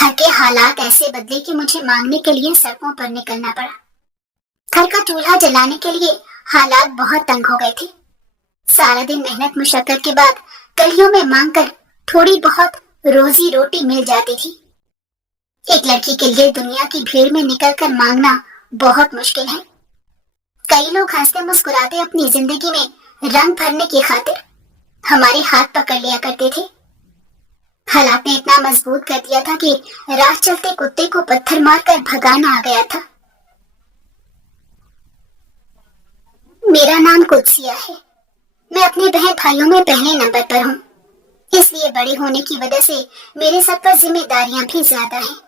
گھر کے حالات ایسے بدلے کہ مجھے مانگنے کے لیے سڑکوں پر نکلنا پڑا۔ گھر کا چولہا جلانے کے لیے حالات بہت تنگ ہو گئے تھے۔ سارا دن محنت مشقت کے بعد گلیوں میں مانگ کر تھوڑی بہت روزی روٹی مل جاتی تھی۔ ایک لڑکی کے لیے دنیا کی بھیڑ میں نکل کر مانگنا بہت مشکل ہے۔ کئی لوگ ہنستے مسکراتے اپنی زندگی میں رنگ بھرنے کی خاطر ہمارے ہاتھ پکڑ لیا کرتے تھے۔ حالات نے اتنا مضبوط کر دیا تھا کہ راہ چلتے کتے کو پتھر مار کر بھگانا آ گیا تھا۔ میرا نام قدسیہ ہے۔ میں اپنے بہن بھائیوں میں پہلے نمبر پر ہوں، اس لیے بڑے ہونے کی وجہ سے میرے سر پر ذمہ داریاں بھی زیادہ ہیں۔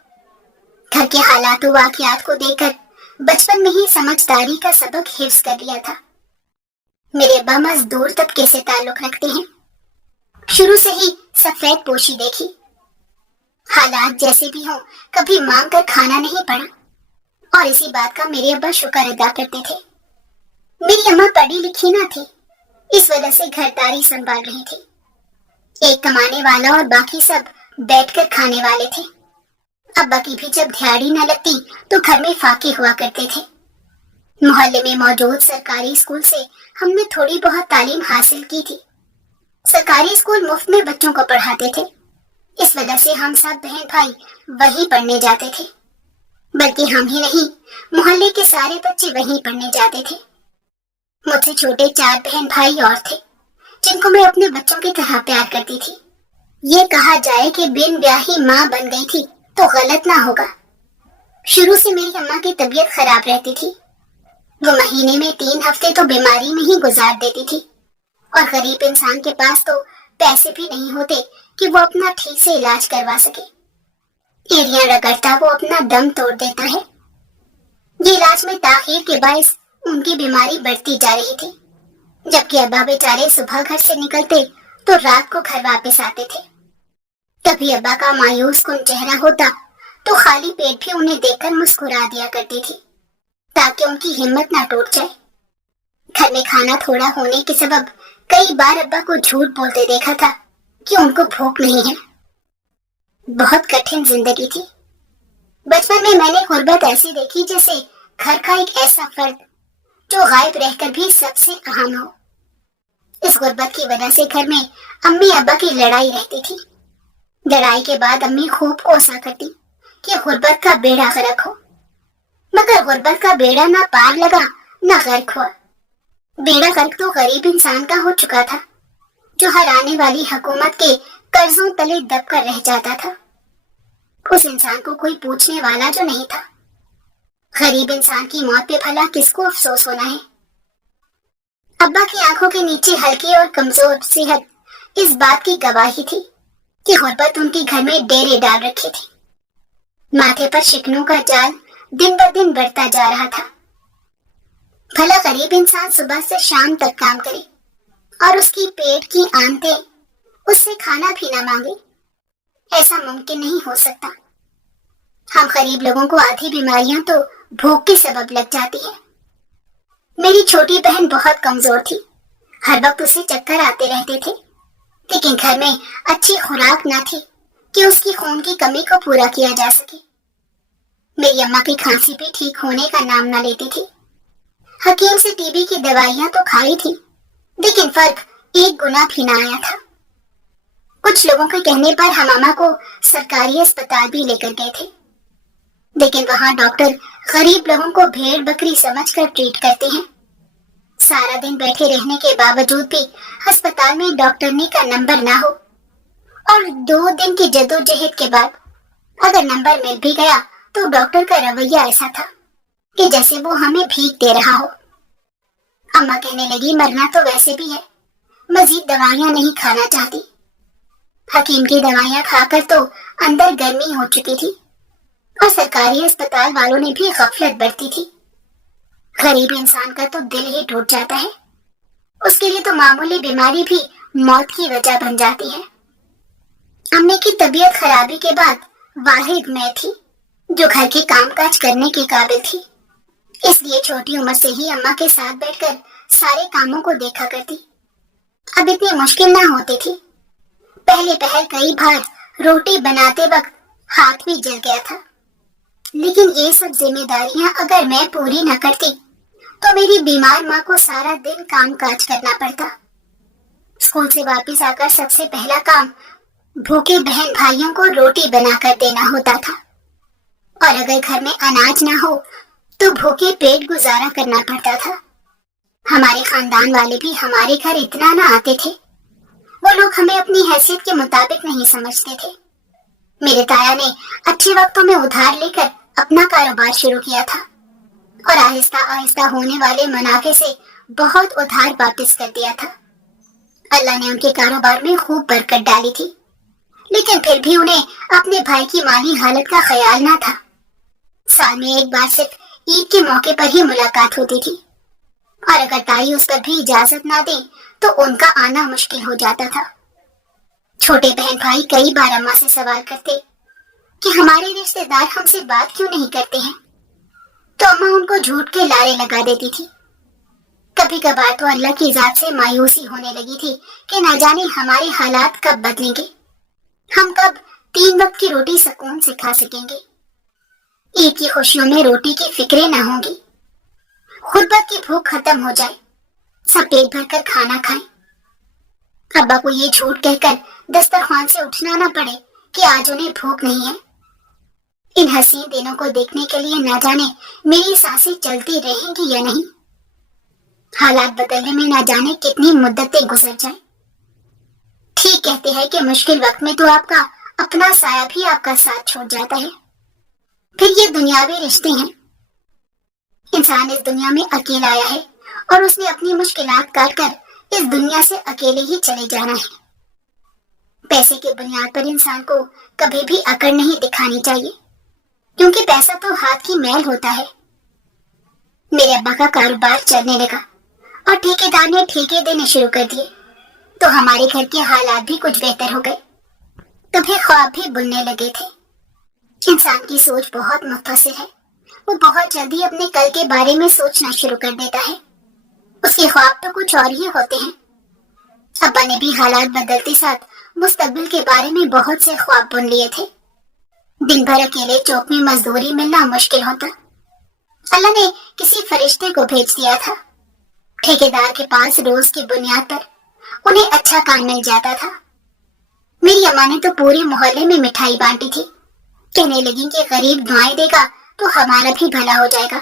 گھر کے حالات و واقعات کو دیکھ کر بچپن میں ہی سمجھداری کا سبق حفظ کر لیا تھا۔ میرے ابا مزدور طبقے سے تعلق رکھتے ہیں۔ شروع سے ہی سفید پوشی دیکھی۔ حالات جیسے بھی ہوں کبھی مانگ کر کھانا نہیں پڑا، اور اسی بات کا میرے ابا شکر ادا کرتے تھے۔ میری اماں پڑھی لکھی نہ تھی، اس وجہ سے گھرداری سنبھال رہی تھی۔ ایک کمانے والا اور باقی سب بیٹھ کر کھانے والے تھے۔ ابا کی بھی جب دھیاڑی نہ لگتی تو گھر میں فاقے ہوا کرتے تھے۔ محلے میں موجود سرکاری اسکول سے ہم نے تھوڑی بہت تعلیم حاصل کی تھی۔ سرکاری اسکول مفت میں بچوں کو پڑھاتے تھے، اس وجہ سے ہم سب بہن بھائی وہیں پڑھنے جاتے تھے۔ بلکہ ہم ہی نہیں، محلے کے سارے بچے وہیں پڑھنے جاتے تھے۔ مجھ سے چھوٹے 4 بہن بھائی اور تھے جن کو میں اپنے بچوں کی طرح پیار کرتی تھی۔ یہ کہا جائے کہ بن بیاہی ماں بن گئی تھی تو غلط نہ ہوگا۔ شروع سے میری اماں کی طبیعت خراب رہتی تھی۔ وہ مہینے میں 3 ہفتے تو بیماری میں ہی گزار دیتی تھی، اور غریب انسان کے پاس تو پیسے بھی نہیں ہوتے کہ وہ اپنا ٹھیک سے علاج کروا سکے۔ ایڑیاں رگڑتا وہ اپنا دم توڑ دیتا ہے۔ یہ علاج میں تاخیر کے باعث ان کی بیماری بڑھتی جا رہی تھی، جبکہ ابا بیچارے صبح گھر سے نکلتے تو رات کو گھر واپس آتے تھے۔ کبھی ابا کا مایوس کن چہرہ ہوتا تو خالی پیٹ بھی انہیں دیکھ کر مسکرا دیا کرتی تھی تاکہ ان کی ہمت نہ ٹوٹ جائے۔ گھر میں کھانا تھوڑا ہونے کے سبب کئی بار ابا کو جھوٹ بولتے دیکھا تھا کہ ان کو بھوک نہیں ہے۔ بہت کٹھن زندگی تھی۔ بچپن میں نے غربت ایسی دیکھی جیسے گھر کا ایک ایسا فرد جو غائب رہ کر بھی سب سے اہم ہو۔ اس غربت کی وجہ سے گھر میں امی ابا کی لڑائی رہتی تھی۔ لڑائی کے بعد امی خوب کوسا کرتی کہ غربت کا بیڑا غرق ہو، مگر غربت کا بیڑا نہ پار لگا نہ غرق ہوا۔ بیڑا غرق تو غریب انسان کا ہو چکا تھا جو ہر آنے والی حکومت کے قرضوں تلے دب کر رہ جاتا تھا۔ اس انسان کو کوئی پوچھنے والا جو نہیں تھا۔ غریب انسان کی موت پہ بھلا کس کو افسوس ہونا ہے؟ ابا کی آنکھوں کے نیچے ہلکی اور کمزور صحت اس بات کی گواہی تھی کہ غربت ان کے گھر میں ڈیرے ڈال رکھی تھی۔ ماتھے پر شکنوں کا جال دن بہ دن بڑھتا جا رہا تھا۔ بھلا غریب انسان صبح سے شام تک کام کرے اور اس کی پیٹ کی آنتیں اس سے کھانا بھی نہ مانگے؟ ایسا ممکن نہیں ہو سکتا۔ ہم غریب لوگوں کو آدھی بیماریاں تو بھوک کے سبب لگ جاتی ہے۔ میری چھوٹی بہن بہت کمزور تھی، ہر وقت اسے چکر آتے رہتے تھے، لیکن گھر میں اچھی خوراک نہ تھی کہ اس کی خون کی کمی کو پورا کیا جا سکے۔ میری اماں کی کھانسی بھی ٹھیک ہونے کا نام نہ لیتی تھی۔ حکیم سے ٹی بی کی دوائیاں تو کھائی تھی، لیکن فرق 1 گنا بھی نہ آیا تھا۔ کچھ لوگوں کے کہنے پر ہم اماں کو سرکاری اسپتال بھی لے کر گئے تھے، لیکن وہاں ڈاکٹر غریب لوگوں کو بھیڑ بکری سمجھ کر ٹریٹ کرتے ہیں۔ سارا دن بیٹھے رہنے کے باوجود بھی ہسپتال میں ڈاکٹرنی کا نمبر نہ ہو، اور 2 دن کی جدوجہد کے بعد اگر نمبر مل بھی گیا تو ڈاکٹر کا رویہ ایسا تھا کہ جیسے وہ ہمیں بھیک دے رہا ہو۔ اماں کہنے لگی مرنا تو ویسے بھی ہے، مزید دوائیاں نہیں کھانا چاہتی۔ حکیم کی دوائیاں کھا کر تو اندر گرمی ہو چکی تھی، اور سرکاری اسپتال والوں نے بھی غفلت برتی تھی۔ غریب انسان کا تو دل ہی ٹوٹ جاتا ہے، اس کے لیے تو معمولی بیماری بھی موت کی وجہ بن جاتی ہے۔ امی کی طبیعت خرابی کے بعد واحد میں تھی جو گھر کے کام کاج کرنے کے قابل تھی، اس لیے چھوٹی عمر سے ہی اماں کے ساتھ بیٹھ کر سارے کاموں کو دیکھا کرتی۔ اب اتنی مشکل نہ ہوتی تھی۔ پہلے کئی بار روٹی بناتے وقت ہاتھ بھی جل گیا تھا، لیکن یہ سب ذمہ داریاں اگر میں پوری نہ کرتی تو میری بیمار ماں کو سارا دن کام کاج کرنا پڑتا۔ اسکول سے واپس آ کر سب سے پہلا کام بھوکے بہن بھائیوں کو روٹی بنا کر دینا ہوتا تھا، اور اگر گھر میں اناج نہ ہو تو بھوکے پیٹ گزارا کرنا پڑتا تھا۔ ہمارے خاندان والے بھی ہمارے گھر اتنا نہ آتے تھے، وہ لوگ ہمیں اپنی حیثیت کے مطابق نہیں سمجھتے تھے۔ میرے تایا نے اچھے وقتوں میں ادھار لے کر اپنا کاروبار شروع کیا تھا، اور آہستہ آہستہ ہونے والے منافع سے بہت ادھار واپس کر دیا تھا۔ اللہ نے ان کے کاروبار میں خوب برکت ڈالی تھی، لیکن پھر بھی انہیں اپنے بھائی کی مالی حالت کا خیال نہ تھا۔ سال میں ایک بار صرف عید کے موقع پر ہی ملاقات ہوتی تھی، اور اگر تائی اس پر بھی اجازت نہ دے تو ان کا آنا مشکل ہو جاتا تھا۔ چھوٹے بہن بھائی کئی بار اماں سے سوال کرتے کہ ہمارے رشتے دار ہم سے بات کیوں نہیں کرتے ہیں، تو اماں ان کو جھوٹ کے لارے لگا دیتی تھی۔ کبھی کبھار تو اللہ کی ذات سے مایوسی ہونے لگی تھی کہ نہ جانے ہمارے حالات کب بدلیں گے، ہم کب 3 وقت کی روٹی سکون سے کھا سکیں گے، عید کی خوشیوں میں روٹی کی فکریں نہ ہوں گی، غربت کی بھوک ختم ہو جائے، سب پیٹ بھر کر کھانا کھائیں، ابا کو یہ جھوٹ کہہ کر دسترخوان سے اٹھنا نہ پڑے کہ آج انہیں بھوک نہیں ہے۔ ان حسین دنوں کو دیکھنے کے لیے نہ جانے میری سانسیں چلتی رہیں گی یا نہیں، حالات بدلنے میں نہ جانے کتنی مدتیں گزر جائیں۔ ٹھیک کہتے ہیں کہ مشکل وقت میں تو آپ کا اپنا سایہ بھی آپ کا ساتھ چھوڑ جاتا ہے۔ پھر یہ دنیاوی رشتے ہیں، انسان اس دنیا میں اکیلا آیا ہے اور اس نے اپنی مشکلات کاٹ کر اس دنیا سے اکیلے ہی چلے جانا ہے۔ پیسے کی بنیاد پر انسان کو کبھی بھی اکڑ نہیں دکھانی چاہیے، کیونکہ پیسہ تو ہاتھ کی میل ہوتا ہے۔ میرے ابا کا کاروبار چلنے لگا اور ٹھیکیدار نے ٹھیکے دینے شروع کر دیے، تو ہمارے گھر کے حالات بھی کچھ بہتر ہو گئے۔ کبھی خواب بھی بننے لگے تھے۔ انسان کی سوچ بہت مختصر ہے، وہ بہت جلدی اپنے کل کے بارے میں سوچنا شروع کر دیتا ہے، اس کے خواب تو کچھ اور ہی ہوتے ہیں۔ ابا نے بھی حالات بدلتے ساتھ مستقبل کے بارے میں بہت سے خواب بن لیے تھے۔ دن بھر اکیلے چوک میں مزدوری ملنا مشکل ہوتا، اللہ نے کسی فرشتے کو بھیج دیا تھا، ٹھیکیدار کے پاس روز کی بنیاد پر انہیں اچھا کام مل جاتا تھا۔ میری اماں نے تو پورے محلے میں مٹھائی بانٹی تھی، کہنے لگی کہ غریب دعائیں دے گا تو ہمارا بھی بھلا ہو جائے گا۔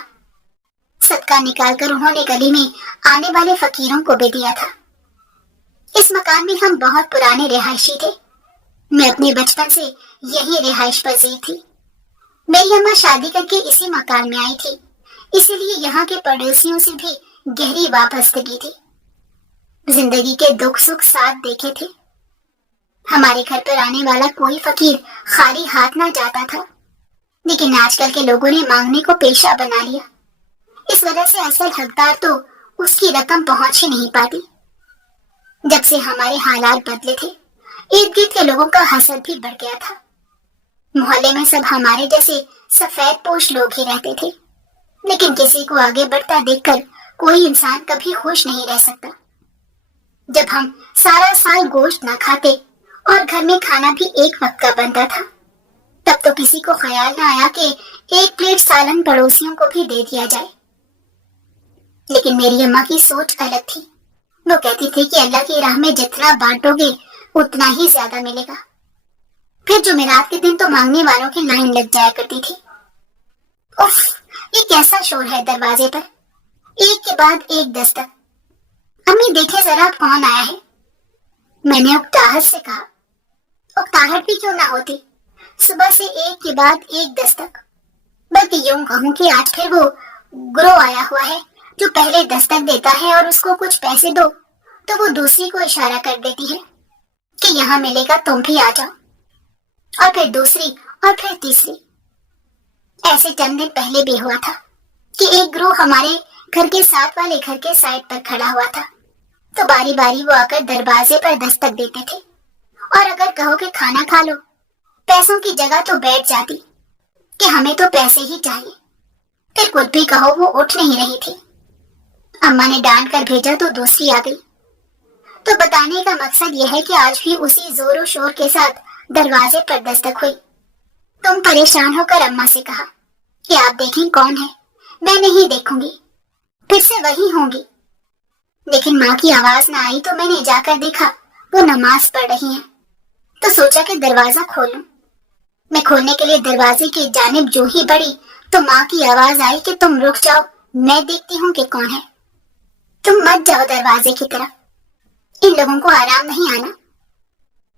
صدقہ نکال کر انہوں نے گلی میں آنے والے فقیروں کو بھی دیا تھا۔ اس مکان میں ہم بہت پرانے رہائشی تھے، میں اپنے بچپن سے یہی رہائش پذیر تھی۔ میری اماں شادی کر کے اسی مکان میں آئی تھی، اسی لیے یہاں کے پڑوسیوں سے بھی گہری وابستگی تھی۔ زندگی کے دکھ سکھ ساتھ دیکھے تھے۔ ہمارے گھر پر آنے والا کوئی فقیر خالی ہاتھ نہ جاتا تھا، لیکن آج کل کے لوگوں نے مانگنے کو پیشہ بنا لیا، اس وجہ سے اصل حقدار تو اس کی رقم پہنچ ہی نہیں پاتی۔ جب سے ہمارے حالات بدلے تھے، ارد گرد کے لوگوں کا حسد بھی بڑھ گیا تھا۔ محلے میں سب ہمارے جیسے سفید پوش لوگ ہی رہتے تھے، لیکن کسی کو آگے بڑھتا دیکھ کر کوئی انسان کبھی خوش نہیں رہ سکتا۔ جب ہم سارا سال گوشت نہ کھاتے اور گھر میں کھانا بھی ایک وقت کا بنتا تھا، تب تو کسی کو خیال نہ آیا کہ ایک پلیٹ سالن پڑوسیوں کو بھی دے دیا جائے۔ لیکن میری اماں کی سوچ الگ تھی، وہ کہتی تھی کہ اللہ کی راہ میں جتنا بانٹو گے اتنا ہی زیادہ ملے گا۔ پھر جمعرات کے دن تو مانگنے والوں کی لائن لگ جایا کرتی تھی۔ اف، یہ کیسا شور ہے دروازے پر، ایک کے بعد ایک دستک۔ امی دیکھے ذرا کون آیا ہے۔ میں نے اکتاہٹ سے کہا۔ اکتاہٹ بھی کیوں نہ ہوتی، صبح سے ایک کے بعد ایک دستک، بلکہ یوں کہوں کہ آج پھر وہ گروہ آیا ہوا ہے جو پہلے دستک دیتا ہے اور اس کو کچھ پیسے دو تو وہ دوسری کو اشارہ کر دیتی ہے کہ یہاں ملے گا، تم بھی آ جاؤ، اور پھر دوسری اور پھر تیسری۔ ایسے چند دن پہلے بھی ہوا تھا کہ ایک گروہ ہمارے گھر کے ساتھ والے گھر کے سائڈ پر کھڑا ہوا تھا، تو باری باری وہ آ کر دروازے پر دستک دیتے تھے، اور اگر کہو کہ کھانا کھا لو، پیسوں کی جگہ تو بیٹھ جاتی کہ ہمیں تو پیسے ہی چاہیے۔ پھر کچھ بھی کہو وہ اٹھ نہیں رہی تھی۔ اماں نے ڈانٹ کر بھیجا تو دوسری آ گئی۔ تو بتانے کا مقصد یہ ہے کہ آج بھی اسی زور و شور کے ساتھ دروازے پر دستک ہوئی، तुम परेशान होकर अम्मा से कहा कि आप देखें कौन है। मैं नहीं देखूंगी, फिर से वही होंगी। लेकिन माँ की आवाज ना आई तो मैंने जाकर देखा वो नमाज पढ़ रही हैं। तो सोचा कि दरवाजा खोलूं। मैं खोलने के लिए दरवाजे की जानिब जो ही बढ़ी तो माँ की आवाज आई कि तुम रुक जाओ, मैं देखती हूँ कि कौन है। तुम मत जाओ दरवाजे की तरफ, इन लोगों को आराम नहीं आना।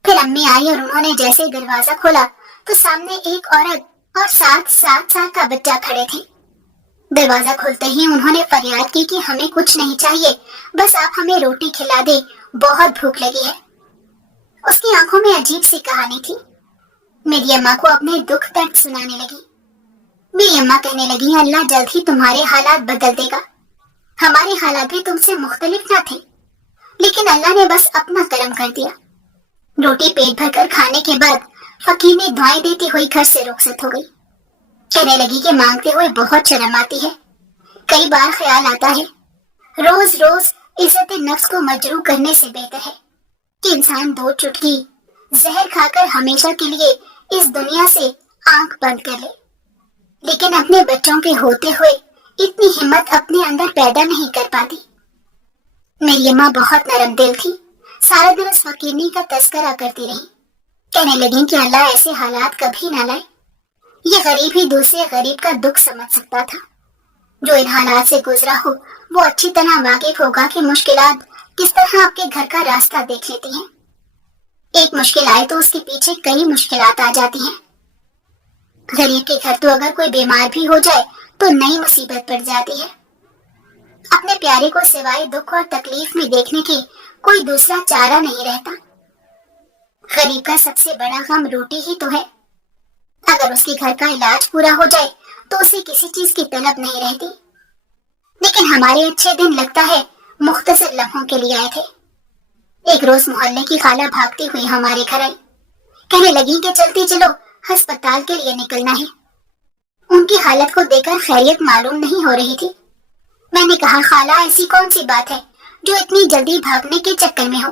फिर अम्मी आई और उन्होंने जैसे ही दरवाजा खोला तो सामने एक औरत और साथ 7 साल का बच्चा खड़े थे। दरवाजा खुलते ही उन्होंने फरियाद की कि हमें कुछ नहीं चाहिए, बस आप हमें रोटी खिला दे, बहुत भूख लगी है। उसकी आंखों में अजीब सी कहानी थी। मेरी अम्मा को अपने दुख दर्द सुनाने लगी। मेरी अम्मा कहने लगी, अल्लाह जल्द ही तुम्हारे हालात बदल देगा। हमारे हालात भी तुमसे मुख्तलिफ ना थे, लेकिन अल्लाह ने बस अपना करम कर दिया। रोटी पेट भरकर खाने के बाद फकीर ने दुआएं देती हुई घर से रुखसत हो गई। कहने लगी कि मांगते हुए बहुत शर्म आती है। कई बार ख्याल आता है रोज रोज इज्जत नफ्स को मजरू करने से बेहतर है कि इंसान 2 चुटकी जहर खाकर हमेशा के लिए इस दुनिया से आंख बंद कर ले। लेकिन अपने बच्चों के होते हुए इतनी हिम्मत अपने अंदर पैदा नहीं कर पाती। मेरी अम्मा बहुत नरम दिल थी। सारा दिन उस फकीरनी का तस्करा करती रही। कहने लगी कि अल्लाह ऐसे हालात कभी ना लाए। ये गरीब ही दूसरे गरीब का दुख समझ सकता था। जो इन हालात से गुजरा हो वो अच्छी तरह वाकिफ होगा कि मुश्किलात किस तरह आपके घर का रास्ता देख लेती हैं। एक मुश्किल आए तो उसके पीछे कई मुश्किलात आ जाती हैं। गरीब के घर तो अगर कोई बीमार भी हो जाए तो नई मुसीबत पड़ जाती है। अपने प्यारे को सिवाय दुख और तकलीफ में देखने की कोई दूसरा चारा नहीं रहता। गरीब का सबसे बड़ा गम रोटी ही तो है। अगर उसके घर का इलाज पूरा हो जाए तो उसे किसी चीज की तलब नहीं रहती। लेकिन हमारे अच्छे दिन लगता है मुख्तसर लम्हों के लिए आए थे। एक रोज मोहल्ले की खाला भागती हुई हमारे घर आई। कहने लगी कि चलती चलो, अस्पताल के लिए निकलना है। उनकी हालत को देखकर खैरियत मालूम नहीं हो रही थी। मैंने कहा, खाला ऐसी कौन सी बात है जो इतनी जल्दी भागने के चक्कर में हो?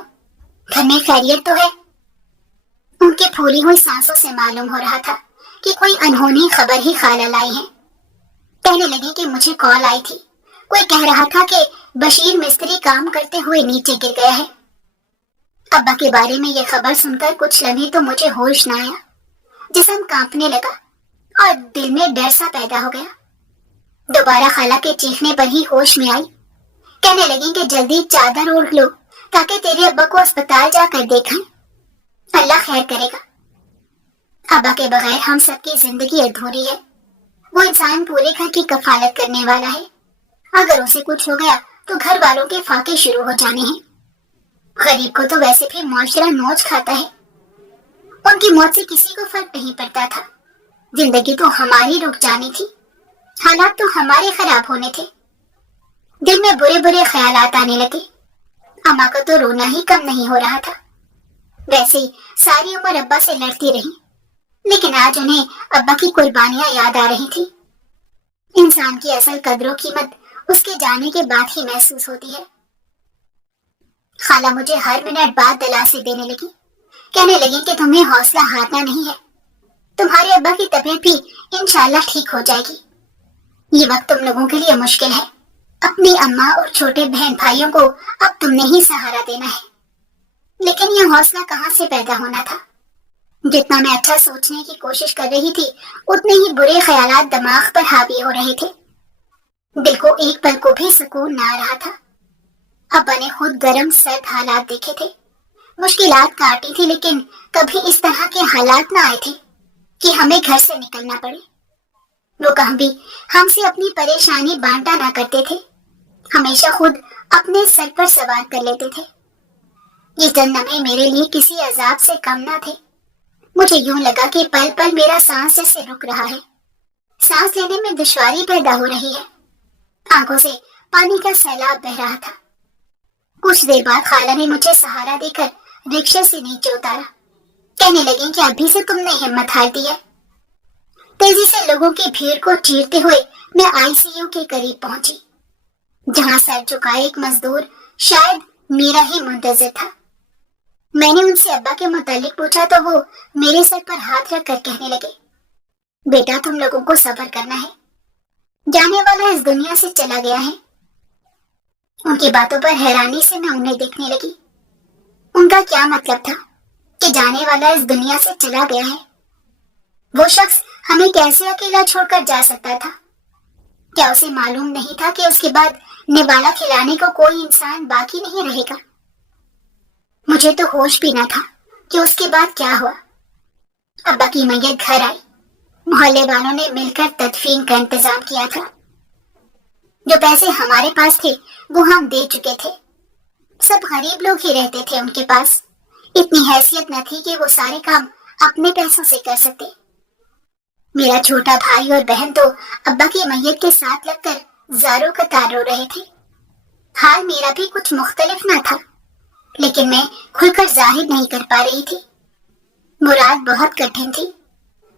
घर में खैरियत तो है। उनके फूली हुई सांसों से मालूम हो रहा था कि कोई अनहोनी खबर ही खाला लाई है। कहने लगी कि मुझे कॉल आई थी। कोई कह रहा था कि बशीर मिस्त्री काम करते हुए नीचे गिर गया है। अब्बा के बारे में यह खबर सुनकर कुछ लम्हे तो मुझे होश न आया। जिस्म कांपने लगा और दिल में डर सा पैदा हो गया। दोबारा खाला के चीखने पर ही होश में आई। कहने लगी कि जल्दी चादर ओढ़ लो ताकि तेरे अब्बा को अस्पताल जाकर देखें, अल्लाह खैर करेगा। अब्बा के बगैर हम सबकी जिंदगी अधूरी है। वो इंसान पूरे घर की कफालत करने वाला है। अगर उसे कुछ हो गया तो घर वालों के फाके शुरू हो जाने हैं। गरीब को तो वैसे भी मुआशरा नोच खाता है। उनकी मौत से किसी को फर्क नहीं पड़ता था। जिंदगी तो हमारी रुक जानी थी, हालात तो हमारे खराब होने थे। दिल में बुरे बुरे ख्यालात आने लगे। अम्मा को तो रोना ही कम नहीं हो रहा था। वैसे ही सारी उम्र अब्बा से लड़ती रही, लेकिन आज उन्हें अब्बा की कुर्बानियां याद आ रही थी। इंसान की असल कदरों कीमत उसके जाने के बाद ही महसूस होती है। खाला मुझे हर मिनट बाद दिलासे देने लगी। कहने लगी कि तुम्हें हौसला हारना नहीं है। तुम्हारे अब्बा की तबीयत भी इंशाल्लाह ठीक हो जाएगी। ये वक्त तुम लोगों के लिए मुश्किल है। अपनी अम्मा और छोटे बहन भाइयों को अब तुमने ही सहारा देना है। लेकिन यह हौसला कहाँ से पैदा होना था? जितना मैं अच्छा सोचने की कोशिश कर रही थी उतने ही बुरे ख्यालात दिमाग पर हावी हो रहे थे। दिल को एक पल को भी सुकून ना आ रहा था। अब्बा ने खुद गर्म सर्द हालात देखे थे। मुश्किलात काटी थी, लेकिन कभी इस तरह के हालात ना आए थे कि हमें घर से निकलना पड़े। वो कभी हमसे अपनी परेशानी बांटा ना करते थे, हमेशा खुद अपने सर पर सवार कर लेते थे। ये चंद लम्हे मेरे लिए किसी अजाब से कम ना थे। मुझे यूं लगा कि पल पल मेरा सांस जैसे रुक रहा है। सांस लेने में दुश्वारी पैदा हो रही है। आंखों से पानी का सैलाब बह रहा था। कुछ देर बाद खाला ने मुझे सहारा देकर रिक्शे से नीचे उतारा। कहने लगी कि अभी से तुमने हिम्मत हार दी है। तेजी से लोगों की भीड़ को चीरते हुए मैं आईसीयू के करीब पहुंची, जहां सर झुकाए एक मजदूर शायद मेरा ही मुंतजिर था। मैंने उनसे अब्बा के मुतालिक पूछा तो वो मेरे सर पर हाथ रखकर कहने लगे, बेटा, तुम लोगों को सब्र करना है। जाने वाला इस दुनिया से चला गया है। उनकी बातों पर हैरानी से मैं उन्हें देखने लगी। उनका क्या मतलब था कि जाने वाला इस दुनिया से चला गया है? वो शख्स हमें कैसे अकेला छोड़कर जा सकता था? क्या उसे मालूम नहीं था कि उसके बाद निवाला खिलाने को कोई इंसान बाकी नहीं रहेगा? मुझे तो होश भी न था कि उसके बाद क्या हुआ। अब्बा की मैयत घर आई। मोहल्ले वालों ने मिलकर तदफीन का इंतजाम किया था। जो पैसे हमारे पास थे वो हम दे चुके थे। सब गरीब लोग ही रहते थे उनके पास। इतनी हैसियत न थी कि वो सारे काम अपने पैसों से कर सकते। मेरा छोटा भाई और बहन तो अब्बा की मैयत के साथ लगकर ज़ारों कतार रो रहे थे। हाल मेरा भी कुछ मुख्तलिफ न था, लेकिन मैं खुलकर जाहिर नहीं कर पा रही थी। मुराद बहुत कठिन थी।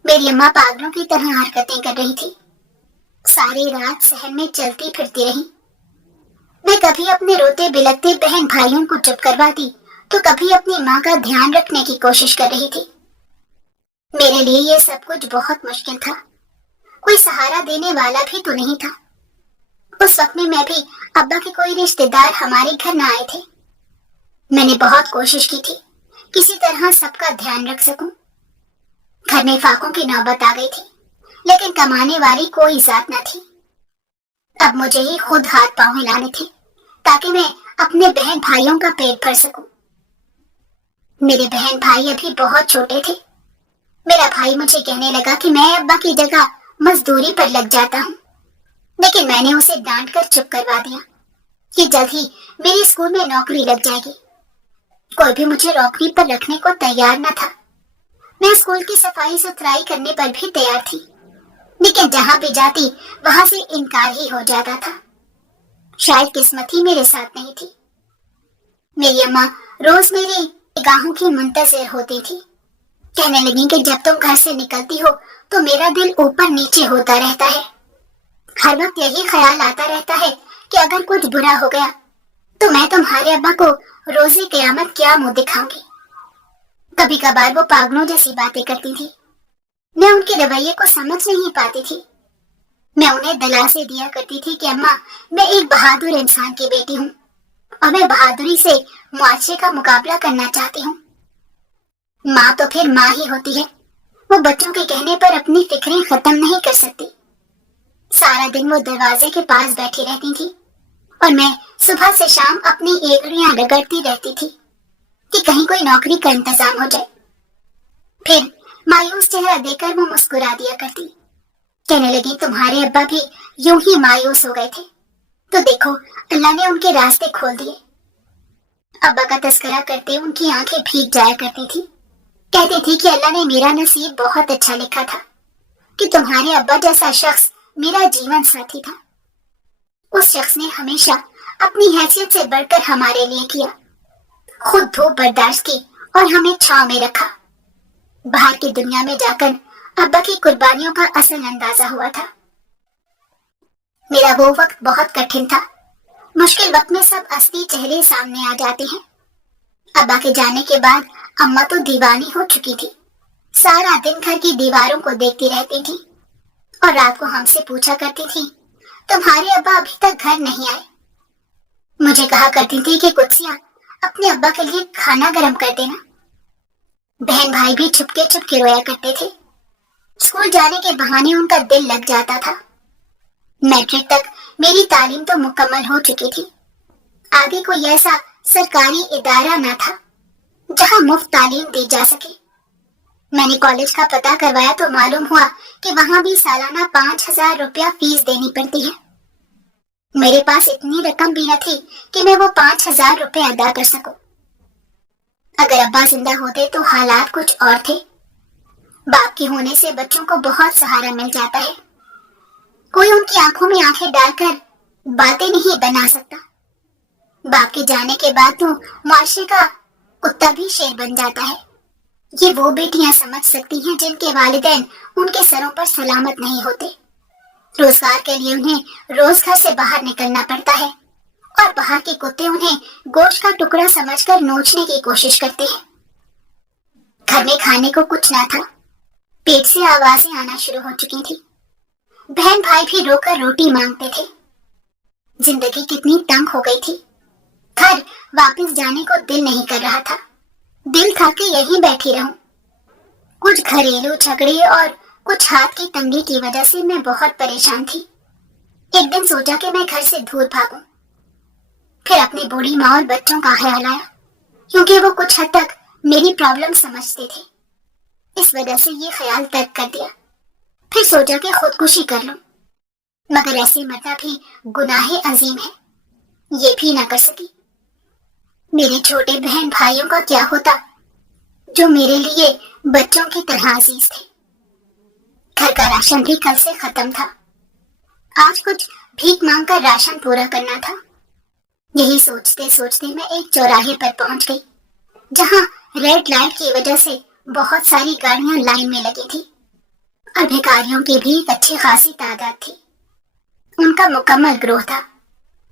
मेरी अम्मा पागलों की तरह हरकतें कर रही थी। सारी रात सहन में चलती फिरती रही। मैं कभी अपने रोते बिलखते बहन भाइयों को चुप करवाती तो कभी अपनी माँ का ध्यान रखने की कोशिश कर रही थी। मेरे लिए ये सब कुछ बहुत मुश्किल था। कोई सहारा देने वाला भी तो नहीं था। उस वक्त में मैं भी अब्बा के कोई रिश्तेदार हमारे घर न आए थे। मैंने बहुत कोशिश की थी किसी तरह सबका ध्यान रख सकूं। घर में फाकों की नौबत आ गई थी, लेकिन कमाने वाली कोई जात न थी। अब मुझे ही खुद हाथ पांव हिलाने थे ताकि मैं अपने बहन भाइयों का पेट भर सकूं। मेरे बहन भाई अभी बहुत छोटे थे। मेरा भाई मुझे कहने लगा कि मैं अब्बा की जगह मजदूरी पर लग जाता हूँ, लेकिन मैंने उसे डांट कर चुप करवा दिया कि जल्द ही मेरी स्कूल में नौकरी लग जाएगी। कोई भी मुझे नौकरी पर रखने को तैयार न था। मैं स्कूल की सफाई सुथराई करने पर भी तैयार थी, लेकिन जहाँ भी जाती वहां से इनकार ही हो जाता था। शायद किस्मत ही मेरे साथ नहीं थी। मेरी अम्मा रोज मेरी निगाहों की मुंतजिर होती थी। कहने लगी कि जब तुम घर से निकलती हो तो मेरा दिल ऊपर नीचे होता रहता है। हर वक्त यही ख्याल आता रहता है कि अगर कुछ बुरा हो गया तो मैं तुम्हारे अब्बा को रोज़े क़यामत क्या मुंह दिखाऊंगी। कभी कभार वो पागलों जैसी बातें करती थी। मैं उनके रवैये को समझ नहीं पाती थी। मैं उन्हें दिलासे दिया करती थी कि अम्मा, मैं एक बहादुर इंसान की बेटी हूँ और मैं बहादुरी से मुआशरे का मुकाबला करना चाहती हूँ। माँ तो फिर माँ ही होती है। वो बच्चों के कहने पर अपनी फिक्रें खत्म नहीं कर सकती। सारा दिन वो दरवाजे के पास बैठी रहती थी और मैं सुबह से शाम अपनी एड़ियां रगड़ती रहती थी कि कहीं कोई नौकरी का इंतजाम हो जाए। फिर मायूस चेहरा देकर वो मुस्कुरा दिया करती। कहने लगी, तुम्हारे अब्बा भी यूं ही मायूस हो गए थे तो देखो अल्लाह ने उनके रास्ते खोल दिए। अब्बा का तस्करा करते उनकी आंखें भीग जाया करती थी। कहती थी कि अल्लाह ने मेरा नसीब बहुत अच्छा लिखा था कि तुम्हारे अब्बा जैसा शख्स मेरा जीवन साथी था। उस शख्स ने हमेशा अपनी हैसियत से बढ़कर हमारे लिए किया। खुद धूप बर्दाश्त की और हमें छांव में रखा। बाहर की दुनिया में जाकर अब्बा की कुर्बानियों का असल अंदाजा हुआ था। मेरा वो वक्त बहुत कठिन था। मुश्किल वक्त में सब असली चेहरे सामने आ जाते हैं। अब्बा के जाने के बाद अम्मा तो दीवानी हो चुकी थी। सारा दिन घर की दीवारों को देखती रहती थी और रात को हमसे पूछा करती थी, तुम्हारे अब्बा अभी तक घर नहीं आए। मुझे कहा करती थी कि कुत्सिया, अपने अब्बा के लिए खाना गर्म कर देना। बहन भाई भी छुपके रोया करते थे। स्कूल जाने के बहाने उनका दिल लग जाता था। मैट्रिक तक मेरी तालीम तो मुकम्मल हो चुकी थी। आगे कोई ऐसा सरकारी इदारा न था जहां मुफ्त तालीम दी जा सके। मैंने कॉलेज का पता करवाया तो मालूम हुआ कि वहां भी सालाना 5,000 रुपया फीस देनी पड़ती है। मेरे पास इतनी रकम भी न थी कि मैं वो 5,000 रुपए अदा कर सकूं। अगर अब्बा जिंदा होते तो हालात कुछ और थे। बाप के होने से बच्चों को बहुत सहारा मिल जाता है। कोई उनकी आंखों में आंखें डालकर बातें नहीं बना सकता। बाप के जाने के बाद तो मुआशरे का कुत्ता भी शेर बन जाता है। ये वो बेटियां समझ सकती हैं जिनके वालिदैन उनके सरों पर सलामत नहीं होते। रोजगार के लिए उन्हें रोज घर से बाहर निकलना पड़ता है और बाहर के कुत्ते उन्हें गोश्त का टुकड़ा समझकर नोचने की कोशिश करते हैं। घर में खाने को कुछ ना था। पेट से आवाजें आना शुरू हो चुकी थी। बहन भाई भी रोकर रोटी मांगते थे। जिंदगी कितनी तंग हो गई थी। घर वापस जाने को दिल नहीं कर रहा था। दिल था कि यहीं बैठी रहूं। कुछ घरेलू झगड़े और कुछ हाथ की तंगी की वजह से मैं बहुत परेशान थी। एक दिन सोचा कि मैं घर से दूर भागूं। फिर अपनी बूढ़ी माँ और बच्चों का ख्याल आया, क्योंकि वो कुछ हद तक मेरी प्रॉब्लम समझते थे। इस वजह से ये ख्याल तर्क कर दिया। फिर सोचा कि खुदकुशी कर लूं, मगर ऐसे मरना भी गुनाहे अजीम है, ये भी ना कर सकी। मेरे छोटे बहन भाइयों का क्या होता, जो मेरे लिए बच्चों की तरह अजीज थे। घर का राशन भी कल से खत्म था। आज कुछ भीख मांग कर राशन पूरा करना था। यही सोचते सोचते मैं एक चौराहे पर पहुंच गई, जहां रेड लाइट की वजह से बहुत सारी गाड़ियां लाइन में लगी थी और भिखारियों की भी एक अच्छी खासी तादाद थी। उनका मुकम्मल ग्रोह था,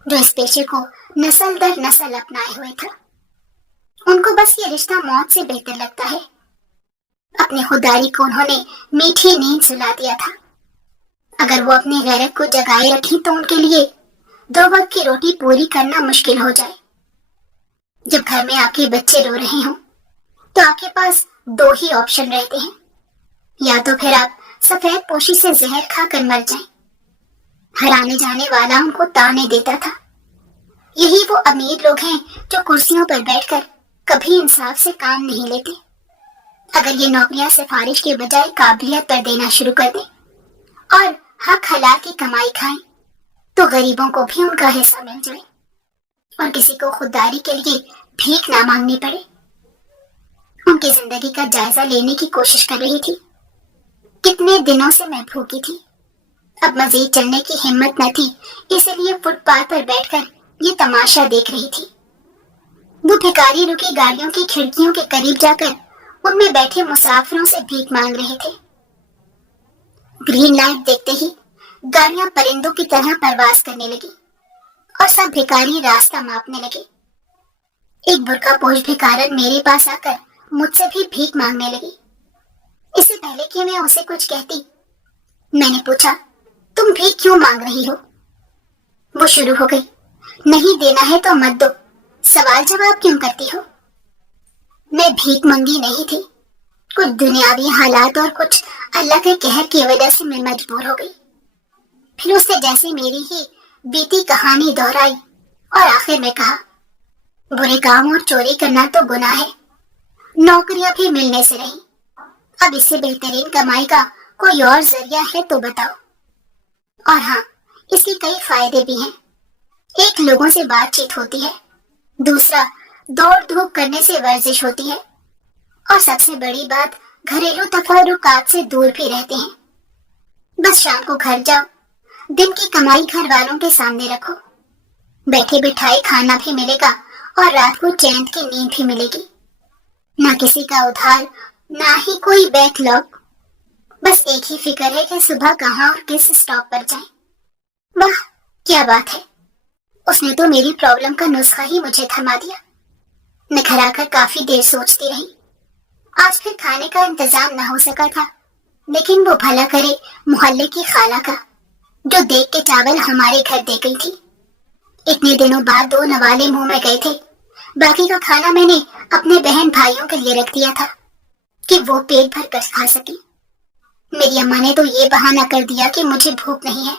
जो इस पेशे को नस्ल दर नस्ल अपनाए हुए था। उनको बस ये रिश्ता मौत से बेहतर लगता है। अपनी खुदारी को उन्होंने मीठी नींद सुला दिया था। अगर वो अपनी गैरत को जगाए रखी तो उनके लिए 2 वक्त की रोटी पूरी करना मुश्किल हो जाए। जब घर में आपके बच्चे रो रहे हों, तो आपके पास 2 ही ऑप्शन रहते हैं, या तो फिर आप सफेद पोशी से जहर खाकर मर जाएं। हर आने जाने वाला उनको ताने देता था। यही वो अमीर लोग हैं जो कुर्सियों पर बैठकर कभी इंसाफ से काम नहीं लेते। अगर ये नौकरियां सिफारिश के बजाय काबिलियत पर देना शुरू कर दें और हक हलाल की कमाई खाएं, तो गरीबों को भी उनका हिस्सा मिल जाए और किसी को खुददारी के लिए भीख ना मांगनी पड़े। उनकी जिंदगी का जायजा लेने की कोशिश कर रही थी। कितने दिनों से मैं भूखी थी। अब मजीद चलने की हिम्मत न थी, इसलिए फुटपाथ पर बैठकर ये तमाशा देख रही थी। वो भिखारी रुकी गाड़ियों की खिड़कियों के करीब जाकर उनमें बैठे मुसाफिरों से भीख मांग रहे थे। ग्रीन लाइट देखते ही गाड़ियां परिंदों की तरह परवाज करने लगी और सब भिखारी रास्ता मापने लगे। एक बुर्कापोश भिखारन मेरे पास आकर मुझसे भी भीख मांगने लगी। इससे पहले कि मैं उसे कुछ कहती, मैंने पूछा, तुम भीख क्यों मांग रही हो? वो शुरू हो गई, नहीं देना है तो मत दो, सवाल जवाब क्यों करती हो? मैं भीख मंगी नहीं थी। कुछ दुनियावी हालात और कुछ अल्लाह के कहर की वजह से मैं मजबूर हो गई। फिर उसने जैसे मेरी ही बीती कहानी दोहराई और आखिर में कहा, बुरे काम और चोरी करना तो गुनाह है, नौकरियां भी मिलने से रही। अब इससे बेहतरीन कमाई का कोई और जरिया है तो बताओ। और हाँ, इसके कई फायदे भी हैं। एक, लोगों से बातचीत होती है। दूसरा, दौड़ धूप करने से वर्जिश होती है। और सबसे बड़ी बात, घरेलू तफरुकात से दूर भी रहते हैं। बस शाम को घर जाओ, दिन की कमाई घर वालों के सामने रखो, बैठे बिठाए खाना भी मिलेगा और रात को चैन की नींद भी मिलेगी। ना किसी का उधार, ना ही कोई बैकलॉग। बस एक ही फिक्र है कि सुबह कहाँ और किस स्टॉप पर जाएं। वाह, क्या बात है! उसने तो मेरी प्रॉब्लम का नुस्खा ही मुझे थमा दिया। मैं घर आकर काफी देर सोचती रही। आज फिर खाने का इंतजाम न हो सका था, लेकिन वो भला करे मोहल्ले की खाला का, जो देख के चावल हमारे घर दे गई थी। इतने दिनों बाद 2 नवाले मुंह में गए थे। बाकी का खाना मैंने अपने बहन भाइयों के लिए रख दिया था कि वो पेट भर कर खा सके। मेरी अम्मा ने तो ये बहाना कर दिया कि मुझे भूख नहीं है,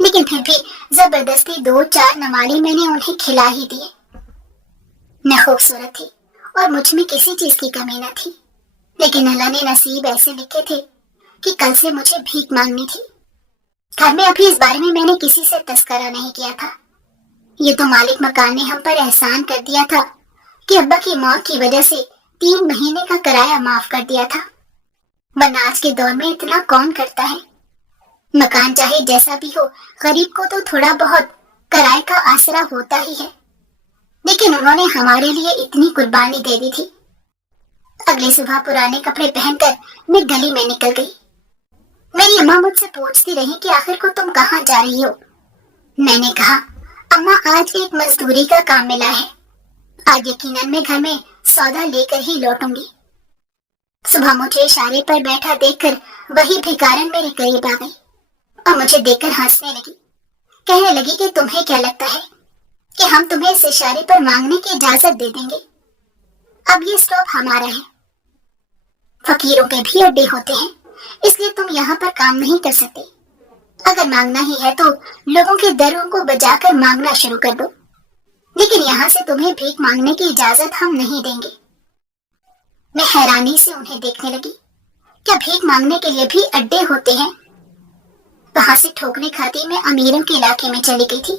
लेकिन फिर भी जबरदस्ती 2-4 नवाले मैंने उन्हें खिला ही दिए। मैं खूबसूरत थी और मुझ में किसी चीज की कमी न थी, लेकिन अल्लाह ने नसीब ऐसे लिखे थे कि कल से मुझे भीख मांगनी थी। घर में अभी इस बारे में मैंने किसी से तस्करा नहीं किया था। ये तो मालिक मकान ने हम पर एहसान कर दिया था कि अब्बा की मौत की वजह से 3 महीने का किराया माफ कर दिया था, वरना आज के दौर में इतना कौन करता है। मकान चाहे जैसा भी हो, गरीब को तो थोड़ा बहुत किराए का आसरा होता ही है, लेकिन उन्होंने हमारे लिए इतनी कुर्बानी दे दी थी। अगली सुबह पुराने कपड़े पहनकर मैं गली में निकल गई। मेरी अम्मा मुझसे पूछती रही कि आखिर को तुम कहाँ जा रही हो। मैंने कहा, अम्मा आज एक मजदूरी का काम मिला है, आज यकीनन मैं घर में सौदा लेकर ही लौटूंगी। सुबह मुझे इशारे पर बैठा देखकर वही भिखारन मेरे करीब आ गई और मुझे देखकर हंसने लगी। कहने लगी कि तुम्हें क्या लगता है कि हम तुम्हें इस इशारे पर मांगने की इजाजत दे देंगे? अब ये स्टॉप हमारा है। फकीरों के भी अड्डे होते हैं, इसलिए तुम यहाँ पर काम नहीं कर सकते। अगर मांगना ही है तो लोगों के दरों को बजाकर मांगना शुरू कर दो, लेकिन यहाँ से तुम्हें भीख मांगने की इजाजत हम नहीं देंगे। मैं हैरानी से उन्हें देखने लगी। क्या भीख मांगने के लिए भी अड्डे होते हैं? वहां से ठोकरे खाती मैं अमीरों के इलाके में चली गई थी।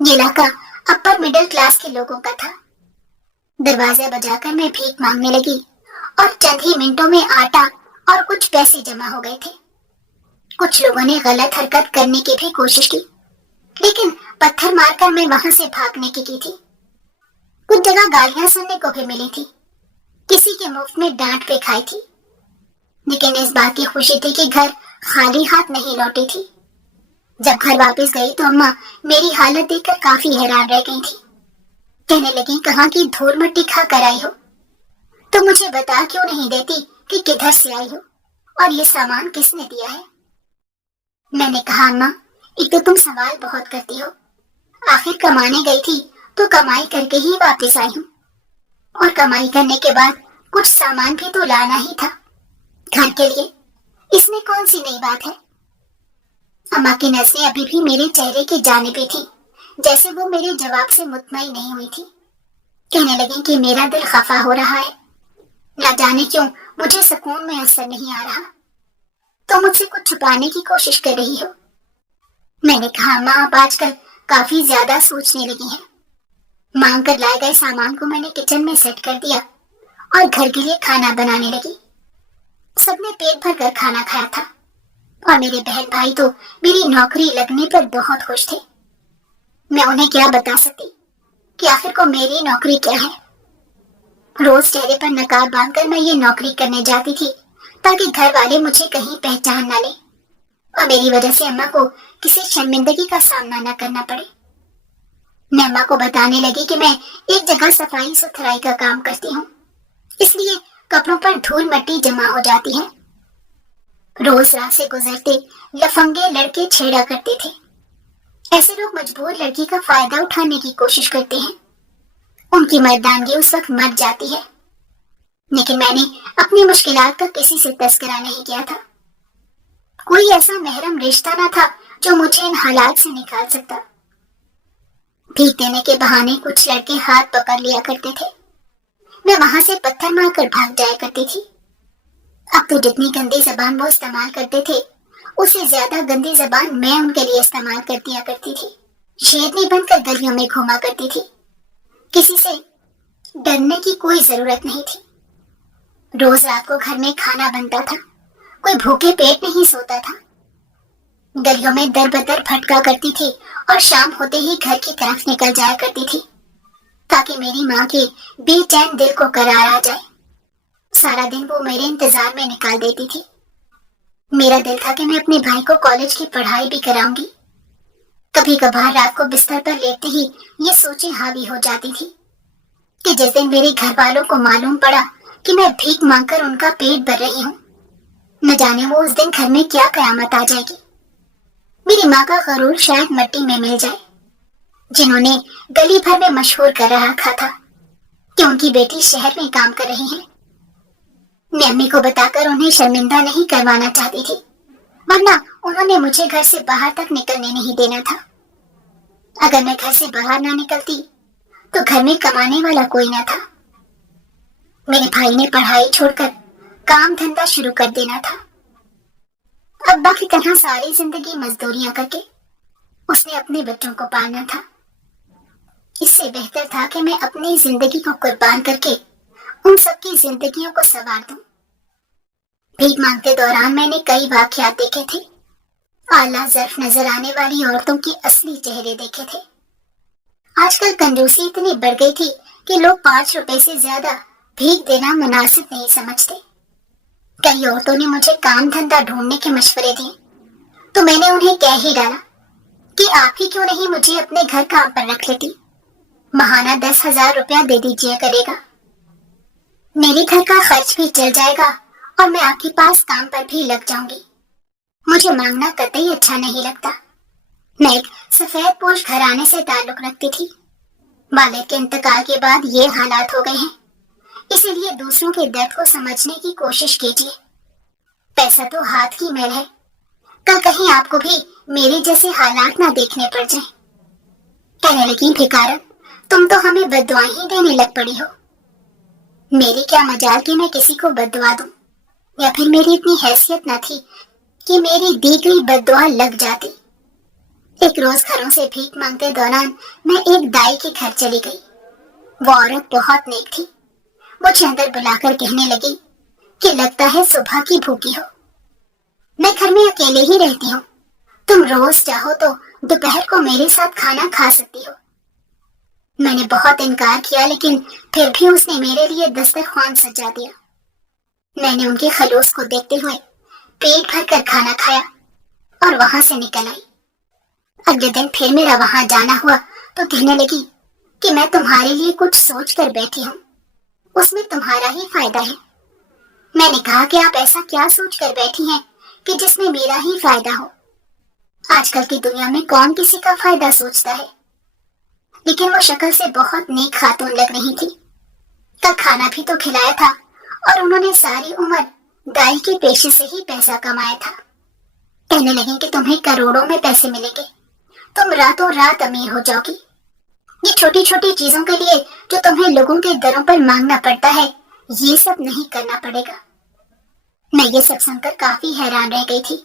ये इलाका अपर मिडिल क्लास के लोगों का था। दरवाजा बजाकर मैं भीख मांगने लगी और चंद ही मिनटों में आटा और कुछ पैसे जमा हो गए थे। कुछ लोगों ने गलत हरकत करने की भी कोशिश की, लेकिन पत्थर मारकर मैं वहां से भागने की थी। कुछ जगह गालियां सुनने को भी मिली थी, किसी के मुफ्त में डांट पे खाई थी, लेकिन इस बात की खुशी थी कि घर खाली हाथ नहीं लौटी थी। जब घर वापस गई तो अम्मा मेरी हालत देखकर काफी हैरान रह गई थी। कहने लगी, कहाँ की धूल मिट्टी खा कर आई हो? तो मुझे बता क्यों नहीं देती कि किधर से आई हो और ये सामान किसने दिया है? मैंने कहा, अम्मा एक तो तुम सवाल बहुत करती हो, आखिर कमाने गई थी तो कमाई करके ही वापस आई हूँ, और कमाई करने के बाद कुछ सामान भी तो लाना ही था घर के लिए। इसमें कौन सी नई बात है? अम्मा की नजरें अभी भी मेरे चेहरे की जानिबे थी, जैसे वो मेरे जवाब से मुतमईन नहीं हुई थी। कहने लगी कि मेरा दिल खफा हो रहा है, न जाने क्यों मुझे सुकून में असर नहीं आ रहा। तो मुझसे कुछ छुपाने की कोशिश कर रही हो? मैंने कहा, अम्मा आप आजकल काफी ज्यादा सोचने लगी हैं। मांग कर लाए गए सामान को मैंने किचन में सेट कर दिया और घर के लिए खाना बनाने लगी। सबने पेट भर कर खाना खाया था और मेरे बहन भाई तो मेरी नौकरी लगने पर बहुत खुश थे। मैं उन्हें क्या बता सकती कि आखिर को मेरी नौकरी क्या है। रोज चेहरे पर नकाब बांधकर मैं ये नौकरी करने जाती थी ताकि घर वाले मुझे कहीं पहचान न ले और मेरी वजह से अम्मा को किसी शर्मिंदगी का सामना न करना पड़े। मैं अम्मा को बताने लगी कि मैं एक जगह सफाई सुथराई का काम करती हूँ, इसलिए कपड़ों पर धूल मिट्टी जमा हो जाती है। रोज रात से गुजरते लफंगे लड़के छेड़ा करते थे। ऐसे लोग मजबूर लड़की का फायदा उठाने की कोशिश करते हैं। उनकी मर्दानगी उस वक्त मर जाती है, लेकिन मैंने अपनी मुश्किलात का किसी से तस्करा नहीं किया था। कोई ऐसा महरम रिश्ता न था जो मुझे इन हालात से निकाल सकता। भीख देने के बहाने कुछ लड़के हाथ पकड़ लिया करते थे। मैं वहां से पत्थर मारकर भाग जाया करती थी। अब तो जितनी गंदी जबान वो इस्तेमाल करते थे, उससे ज्यादा गंदी जबान मैं उनके लिए इस्तेमाल कर दिया करती थी। शेरनी बनकर गलियों में घूमा करती थी। किसी से डरने की कोई जरूरत नहीं थी। रोज रात को घर में खाना बनता था, कोई भूखे पेट नहीं सोता था। गलियों में दर बदर भटका करती थी और शाम होते ही घर की तरफ निकल जाया करती थी ताकि मेरी माँ के बेचैन दिल को करार आ जाए। सारा दिन वो मेरे इंतजार में निकाल देती थी। मेरा दिल था कि मैं अपने भाई को कॉलेज की पढ़ाई भी कराऊंगी। कभी कभार रात को बिस्तर पर लेटते ही ये सोचें हावी हो जाती थी कि जिस दिन मेरे घर वालों को मालूम पड़ा कि मैं भीख मांगकर उनका पेट भर रही हूँ, न जाने वो उस दिन घर में क्या कयामत आ जाएगी। मेरी माँ का गरूर शायद मिट्टी में मिल जाए, जिन्होंने गली भर में मशहूर कर रखा था कि उनकी बेटी शहर में काम कर रही है। मैं अम्मी को बताकर उन्हें शर्मिंदा नहीं करवाना चाहती थी, वरना उन्होंने मुझे घर से बाहर तक निकलने नहीं देना था। अगर मैं घर से बाहर ना निकलती तो घर में कमाने वाला कोई ना था। मेरे भाई ने पढ़ाई छोड़कर काम धंधा शुरू कर देना था। अब्बा की तरह सारी जिंदगी मजदूरियां करके उसने अपने बच्चों को पालना था। इससे बेहतर था कि मैं अपनी जिंदगी को कुर्बान करके उन सबकी जिंदगियों को संवार दूं। भीख मांगते दौरान मैंने कई वाकयात देखे थे। आला ज़र्फ नजर आने वाली औरतों के असली चेहरे देखे थे। आजकल कंजूसी इतनी बढ़ गई थी कि लोग 5 रुपए से ज्यादा भीख देना मुनासिब नहीं समझते। कई औरतों ने मुझे काम धंधा ढूंढने के मशवरे दिए, तो मैंने उन्हें कह ही डाला कि आप ही क्यों नहीं मुझे अपने घर काम पर रख लेती, महाना 10,000 रुपया दे दीजिए करेगा। मेरे घर का खर्च भी चल जाएगा और मैं आपके पास काम पर भी लग जाऊंगी। मुझे मांगना कतई अच्छा नहीं लगता। मैं एक सफेद पोश घराने से ताल्लुक रखती थी। वालिद के इंतकाल के बाद ये हालात हो गए हैं, इसीलिए दूसरों के दर्द को समझने की कोशिश कीजिए। पैसा तो हाथ की मैल है, कल कहीं आपको भी मेरे जैसे हालात ना देखने पड़ जाएं। कहने लगी, भिखारन, तुम तो हमें बद्दुआ ही देने लग पड़ी हो। मेरी क्या मजाल कि मैं किसी को बद्दुआ दूं, या फिर मेरी इतनी हैसियत न थी कि मेरी दी गई बद्दुआ लग जाती। एक रोज घरों से भीख मांगते दौरान मैं एक दाई के घर चली गई। वो औरत बहुत नेक थी। मुझे अंदर बुलाकर कहने लगी कि लगता है सुबह की भूखी हो। मैं घर में अकेले ही रहती हूँ, तुम रोज चाहो तो दोपहर को मेरे साथ खाना खा सकती हो। मैंने बहुत इनकार किया, लेकिन फिर भी उसने मेरे लिए दस्तरख्वान सजा दिया। मैंने उनके खलूस को देखते हुए पेट भर कर खाना खाया और वहां से निकल आई। अगले दिन फिर मेरा वहां जाना हुआ तो कहने लगी कि मैं तुम्हारे लिए कुछ सोच कर बैठी हूँ, उसमें तुम्हारा ही फायदा है। मैंने कहा कि आप ऐसा क्या सोच कर बैठी हैं कि जिसमें मेरा ही फायदा हो। आजकल की दुनिया में कौन किसी का फायदा सोचता है। लेकिन वो शक्ल से बहुत नेक खातून लग रही थी। कल खाना भी तो खिलाया था और उन्होंने सारी उम्र दाई के पेशे से ही पैसा कमाया था। कहने लगी कि तुम्हें करोड़ों में पैसे मिलेंगे, तुम रातों रात अमीर हो जाओगी। ये छोटी छोटी चीजों के लिए जो तुम्हें लोगों के दरों पर मांगना पड़ता है, ये सब नहीं करना पड़ेगा। मैं ये सब सुनकर काफी हैरान रह गई थी।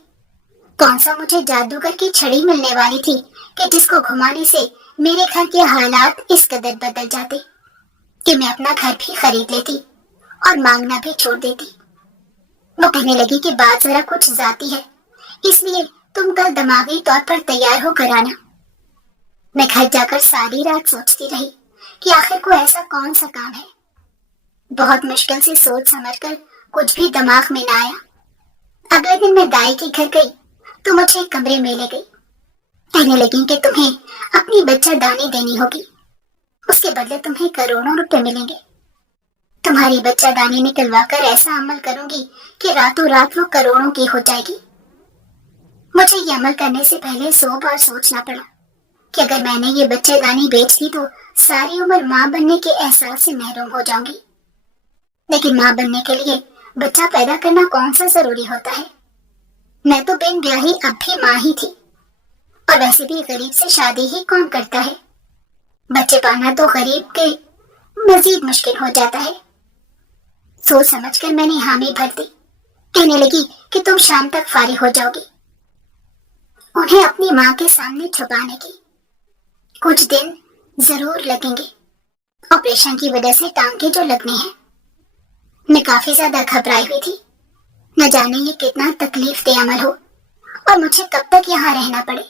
कौन सा मुझे जादूगर की छड़ी मिलने वाली थी कि जिसको घुमाने से मेरे घर के हालात इस कदर बदल जाते कि मैं अपना घर भी खरीद लेती और मांगना भी छोड़ देती। वो कहने लगी कि बात जरा कुछ जाती है, इसलिए तुम कल दिमागी तौर पर तैयार होकर आना। मैं घर जाकर सारी रात सोचती रही कि आखिर को ऐसा कौन सा काम है। बहुत मुश्किल से सोच समझकर कुछ भी दिमाग में न आया। अगले दिन मैं दाई के घर गई तो मुझे एक कमरे में ले गई। कहने लगी कि तुम्हें अपनी बच्चा दानी देनी होगी, उसके बदले तुम्हें करोड़ों रुपए मिलेंगे। तुम्हारी बच्चा दानी निकलवा कर ऐसा अमल करूंगी कि रातों रात वो करोड़ों की हो जाएगी। मुझे ये अमल करने से पहले 100 बार सोचना पड़ा कि अगर मैंने ये बच्चेदानी बेच दी तो सारी उम्र माँ बनने के एहसास से महरूम हो जाऊंगी। लेकिन माँ बनने के लिए बच्चा पैदा करना कौन सा जरूरी होता है। मैं तो बिन ब्याही अब भी माँ ही थी, और वैसे भी गरीब से शादी ही कौन करता है। बच्चे पालना तो गरीब के मजीद मुश्किल हो जाता है। सोच समझकर मैंने हामी भर दी। कहने लगी कि तुम शाम तक फारिग हो जाओगी। उन्हें अपनी माँ के सामने छुपाने की कुछ दिन जरूर लगेंगे। ऑपरेशन की वजह से टांगे जो लगने हैं। मैं काफी ज्यादा घबराई हुई थी। न जाने ये कितना तकलीफ दे अमल हो और मुझे कब तक यहाँ रहना पड़े।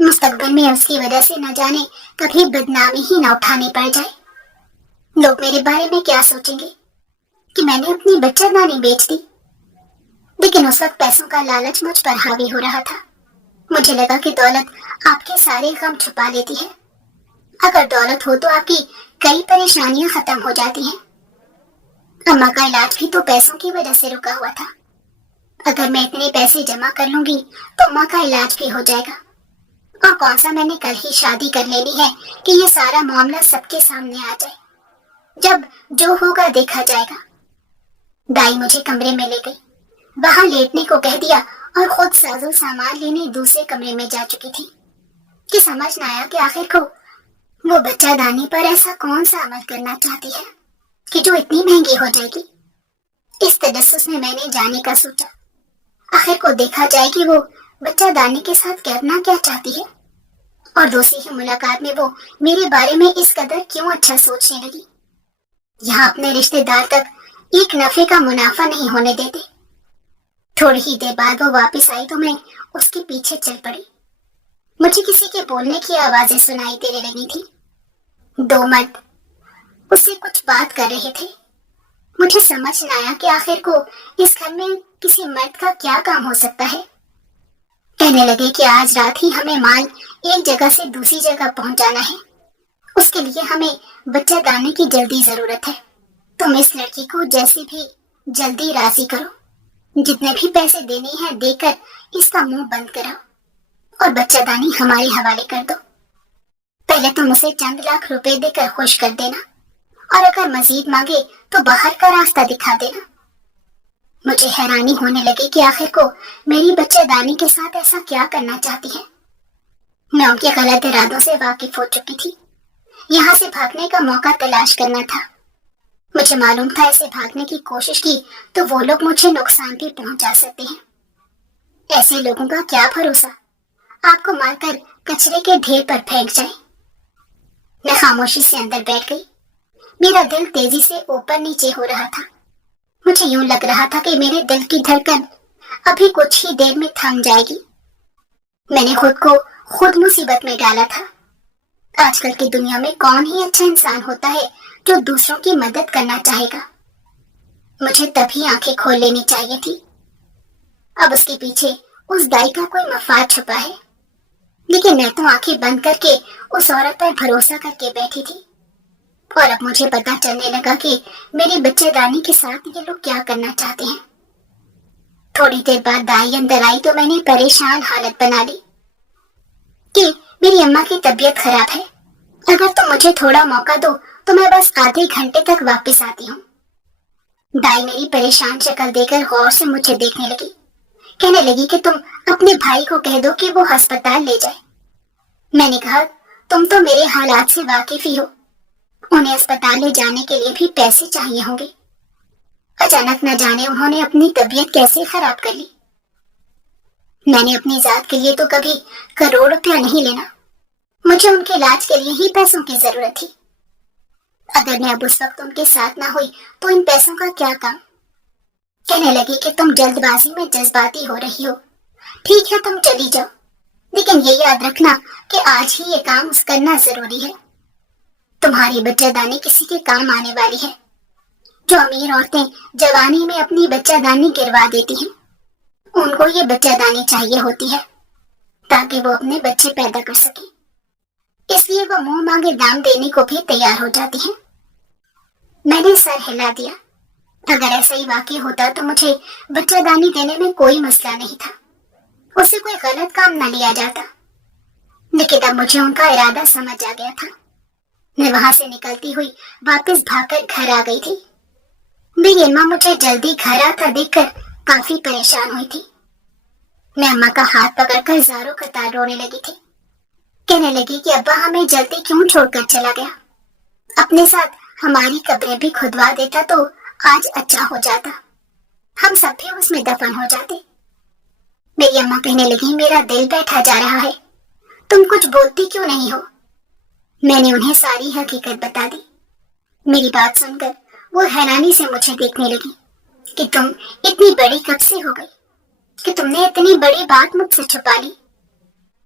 मुस्तकबिल में उसकी वजह से न जाने कभी बदनामी ही न उठानी पड़ जाए। लोग मेरे बारे में क्या सोचेंगे कि मैंने अपनी बच्चेदानी बेच दी। लेकिन उस वक्त पैसों का लालच मुझ पर हावी हो रहा था। मुझे लगा कि दौलत आपके सारे गम छुपा लेती है। अगर दौलत हो तो आपकी कई परेशानियां खत्म हो जाती हैं। अम्मा का इलाज भी तो पैसों की वजह से रुका हुआ था। अगर मैं इतने पैसे जमा कर लूंगी तो अम्मा का इलाज भी हो जाएगा। और कौन सा मैंने कल ही शादी कर लेनी है कि ये सारा मामला सबके सामने आ जाए। जब जो होगा देखा जाएगा। दाई मुझे कमरे में ले गई, वहां लेटने को कह दिया और खुद साजो सामान लेने दूसरे कमरे में जा चुकी थी कि समझ न आया कि आखिर को वो बच्चा दानी पर ऐसा कौन सा अमल करना चाहती है कि जो इतनी महंगी हो जाएगी। इस तजस्सुस में मैंने जाने का सोचा। आखिर को देखा जाए कि वो बच्चा दानी के साथ करना क्या चाहती है। और दूसरी ही मुलाकात में वो मेरे बारे में इस कदर क्यों अच्छा सोचने लगी। यहाँ अपने रिश्तेदार तक एक नफे का मुनाफा नहीं होने देते। थोड़ी ही देर बाद वो वापस आई तो मैं उसके पीछे चल पड़ी। मुझे किसी के बोलने की आवाजें सुनाई देने लगी थी। 2 मर्द उससे कुछ बात कर रहे थे। मुझे समझ न आया कि आखिर को इस घर में किसी मर्द का क्या काम हो सकता है। कहने लगे कि आज रात ही हमें माल एक जगह से दूसरी जगह पहुंचाना है। उसके लिए हमें बच्चा दाने की जल्दी जरूरत है। तुम इस लड़की को जैसे भी जल्दी राजी करो, जितने भी पैसे देने हैं देकर इसका मुंह बंद कराओ और बच्चादानी हमारे हवाले कर दो। पहले तुम उसे चंद लाख रुपए देकर खुश कर देना और अगर मजीद मांगे तो बाहर का रास्ता दिखा देना। मुझे हैरानी होने लगी कि आखिर को मेरी बच्चेदानी के साथ ऐसा क्या करना चाहती है। मैं उनके गलत इरादों से वाकिफ हो चुकी थी। यहाँ से भागने का मौका तलाश करना था। मुझे मालूम था ऐसे भागने की कोशिश की तो वो लोग मुझे नुकसान भी पहुंचा सकते हैं। ऐसे लोगों का क्या भरोसा, आपको मारकर कचरे के ढेर पर फेंक जाए। मैं खामोशी से अंदर बैठ गई। मेरा दिल तेजी से ऊपर नीचे हो रहा था। मुझे यूं लग रहा था कि मेरे दिल की धड़कन अभी कुछ ही देर में थम जाएगी। मैंने खुद को खुद मुसीबत में डाला था। आजकल की दुनिया में कौन ही अच्छा इंसान होता है जो दूसरों की मदद करना चाहेगा। मुझे तभी आंखें खोल लेनी चाहिए थी। अब उसके पीछे उस दाई का कोई मफाद छुपा है, लेकिन मैं तो आंखें बंद करके उस औरत पर भरोसा करके बैठी थी। और अब मुझे पता चलने लगा कि मेरी बच्चेदानी के साथ ये लोग क्या करना चाहते हैं। थोड़ी देर बाद दाई अंदर आई तो मैंने परेशान हालत बना ली कि मेरी अम्मा की तबीयत खराब है, अगर तुम मुझे थोड़ा मौका दो तो मैं बस आधे घंटे तक वापस आती हूँ। दाई मेरी परेशान शक्ल देखकर गौर से मुझे देखने लगी। कहने लगी कि तुम अपने भाई को कह दो कि वो अस्पताल ले जाए। मैंने कहा तुम तो मेरे हालात से वाकिफ ही हो, उन्हें अस्पताल ले जाने के लिए भी पैसे चाहिए होंगे। अचानक न जाने उन्होंने अपनी तबीयत कैसे खराब कर ली। मैंने अपनी जात के लिए तो कभी करोड़ रुपया नहीं लेना, मुझे उनके इलाज के लिए ही पैसों की जरूरत थी। अगर मैं अब उस वक्त उनके साथ ना हुई तो इन पैसों का क्या काम। कहने लगी कि तुम जल्दबाजी में जज्बाती हो रही हो, ठीक है तुम चली जाओ, लेकिन ये याद रखना कि आज ही ये काम करना जरूरी है। तुम्हारी बच्चादानी किसी के काम आने वाली है। जो अमीर औरतें जवानी में अपनी बच्चादानी गिरवा देती हैं, उनको ये बच्चादानी चाहिए होती है ताकि वो अपने बच्चे पैदा कर सके। इसलिए वो मुंह मांगे दाम देने को भी तैयार हो जाती हैं। मैंने सर हिला दिया। अगर ऐसा ही वाकई होता तो मुझे बच्चादानी देने में कोई मसला नहीं था, उससे कोई गलत काम न लिया जाता। लेकिन अब मुझे उनका इरादा समझ आ गया था। मैं वहां से निकलती हुई वापस भागकर घर आ गई थी। मेरी अम्मा मुझे जल्दी घर आता देखकर काफी परेशान हुई थी। मैं अम्मा का हाथ पकड़कर ज़ारों कतार रोने लगी थी। कहने लगी कि अब्बा हमें जल्दी क्यों छोड़कर चला गया, अपने साथ हमारी कब्रें भी खुदवा देता तो आज अच्छा हो जाता, हम सब भी उसमें दफन हो जाते। मेरी अम्मा कहने लगी मेरा दिल बैठा जा रहा है, तुम कुछ बोलती क्यों नहीं हो। मैंने उन्हें सारी हकीकत बता दी। मेरी बात सुनकर वो हैरानी से मुझे देखने लगी कि तुम इतनी बड़ी कब से हो गई कि तुमने इतनी बड़ी बात मुझसे छुपा ली।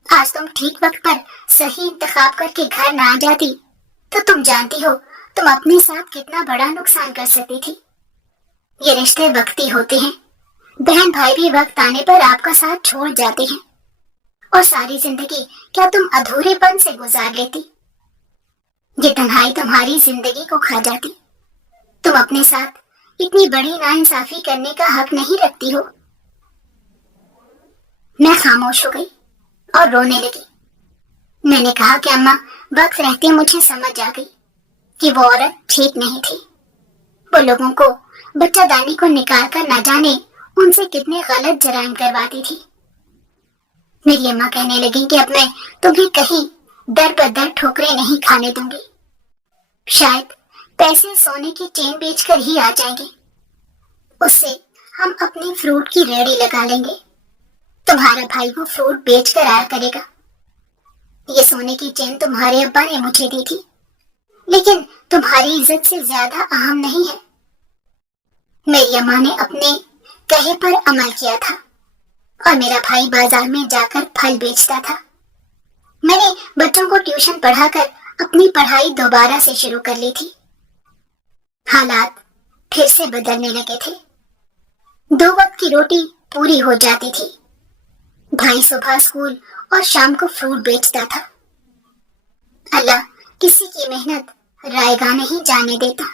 आज तुम ठीक वक्त पर सही इंतखाब करके घर ना आ जाती तो तुम जानती हो तुम अपने साथ कितना बड़ा नुकसान कर सकती थी। ये रिश्ते वक्ती होते हैं, बहन भाई भी वक्त आने पर आपका साथ छोड़ जाते हैं और सारी जिंदगी क्या तुम अधूरेपन से गुजार लेती। ये तन्हाई तुम्हारी जिंदगी को खा जाती। तुम अपने साथ इतनी बड़ी नाइंसाफी करने का हक नहीं रखती हो। मैं खामोश हो गई और रोने लगी। मैंने कहा कि अम्मा वक्त रहते मुझे समझ आ गई कि वो औरत ठीक नहीं थी। वो लोगों को बच्चादानी को निकाल कर न जाने उनसे कितने गलत जराइम करवाती थी। मेरी अम्मा कहने लगी कि अब मैं तुम्हें कहीं दर बदर ठोकरें नहीं खाने दूंगी। शायद पैसे सोने की चेन बेचकर ही आ जाएंगे, उससे हम अपनी फ्रूट की रेहड़ी लगा लेंगे। तुम्हारा भाई वो फ्रूट बेच कर आया करेगा। ये सोने की चेन तुम्हारे अब्बा ने मुझे दी थी, लेकिन तुम्हारी इज्जत से ज्यादा अहम नहीं है। मेरी अम्मा ने अपने कहे पर अमल किया था और मेरा भाई बाजार में जाकर फल बेचता था। मैंने बच्चों को ट्यूशन पढ़ाकर अपनी पढ़ाई दोबारा से शुरू कर ली थी। हालात फिर से बदलने लगे थे। 2 वक्त की रोटी पूरी हो जाती थी। भाई सुबह स्कूल और शाम को फ्रूट बेचता था। अल्लाह किसी की मेहनत रायगा नहीं जाने देता।